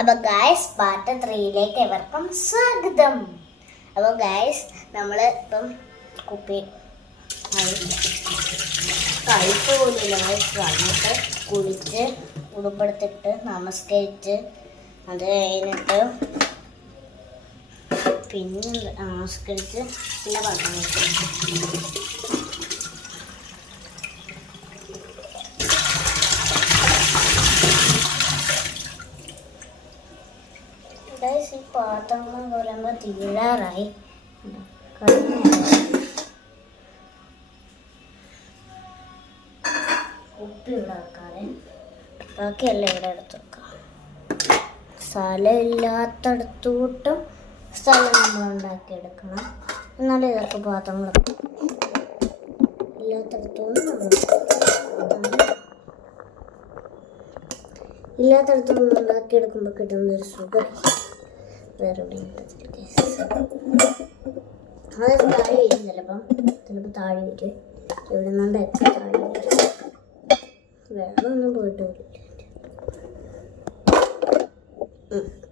അപ്പോൾ guys part 3ലേക്ക് എവർക്കും സ്വാഗതം. അപ്പോൾ ഗായ്സ് നമ്മൾ ഇപ്പം കുപ്പി കഴിപ്പ് പോലില്ല വന്നിട്ട് കുളിച്ച് ഉടുപ്പെടുത്തിട്ട് നമസ്കരിച്ച് അത് കഴിഞ്ഞിട്ട് പിന്നെ നമസ്കരിച്ച് പിന്നെ പറഞ്ഞു ഈ പാത്രങ്ങൾ എന്ന് പറയുമ്പോൾ തീരാറായി കുപ്പി ഇവിടെ വെക്കാതെ ബാക്കിയെല്ലാം ഇവിടെ എടുത്ത് വെക്കാം. സ്ഥലമില്ലാത്തടത്തോട്ടും സ്ഥലം നമ്മൾ ഉണ്ടാക്കിയെടുക്കണം. എന്നാലും ഇതൊക്കെ പാത്രങ്ങൾ ഇല്ലാത്തടത്തോളം ഇല്ലാത്തടത്തോളം ഉണ്ടാക്കിയെടുക്കുമ്പോൾ കിട്ടുന്നൊരു സുഖം വേറെ അത് താഴെ വരും. ചിലപ്പോൾ താഴെ വരും. ഇവിടെ നിന്നൊക്കെ താഴെ വരും. വെള്ളമൊന്നും പോയിട്ട് വരില്ല.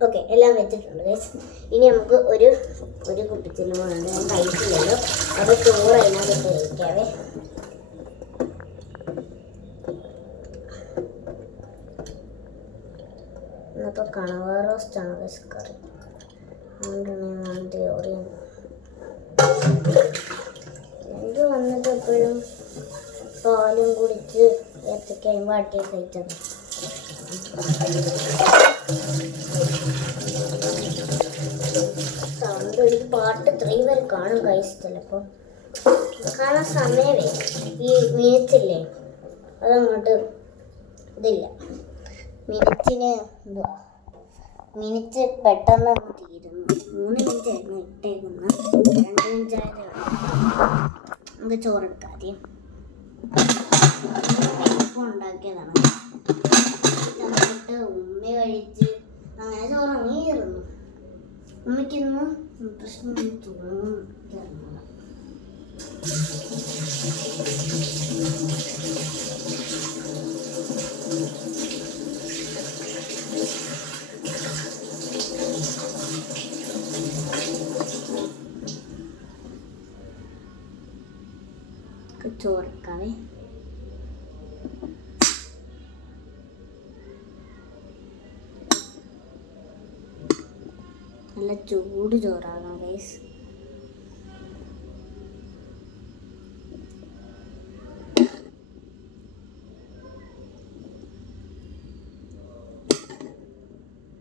ഓക്കെ, എല്ലാം വെച്ചിട്ടുണ്ട് ഗൈസ്. ഇനി നമുക്ക് ഒരു കുപ്പിച്ചിലുമുണ്ട്. ഞാൻ കഴിച്ചില്ലല്ലോ. അപ്പോൾ ചോറ് അതിനകത്ത് കഴിക്കാവേ. ഇന്നപ്പോൾ കണവ റോസ്റ്റാണ് ഗൈസ് കറി. എനിക്ക് വന്നിട്ട് എപ്പോഴും പാലും കുടിച്ച് ഏത്തക്കയും വാട്ടിയ കഴിച്ചത്. സൗണ്ട് ഒരു പാർട്ട് 3 വരെ കാണും കഴിച്ച്. ചിലപ്പോൾ കാണാൻ സമയമേ ഈ മിനിറ്റില്ലേ അതങ്ങോട്ട് ഇതില്ല. മിനിറ്റ് പെട്ടെന്ന് തീരുന്നു. 3 മിനിറ്റ് ആയിരുന്നു ഇട്ടേക്കുന്ന. 2 മിനിറ്റ് ആയത് നമുക്ക് ചോറെടുക്കാം. ആദ്യം ഉണ്ടാക്കിയതാണ്. ഉമ്മ കഴിച്ച് അങ്ങനെ ചോറങ്ങിയിരുന്നു. ഉമ്മയ്ക്കൊന്നും പ്രശ്നമൊന്നും തോന്നുന്നു. ചോറക്കാവേ. നല്ല ചൂട് ചോറാകാം ഗൈസ്.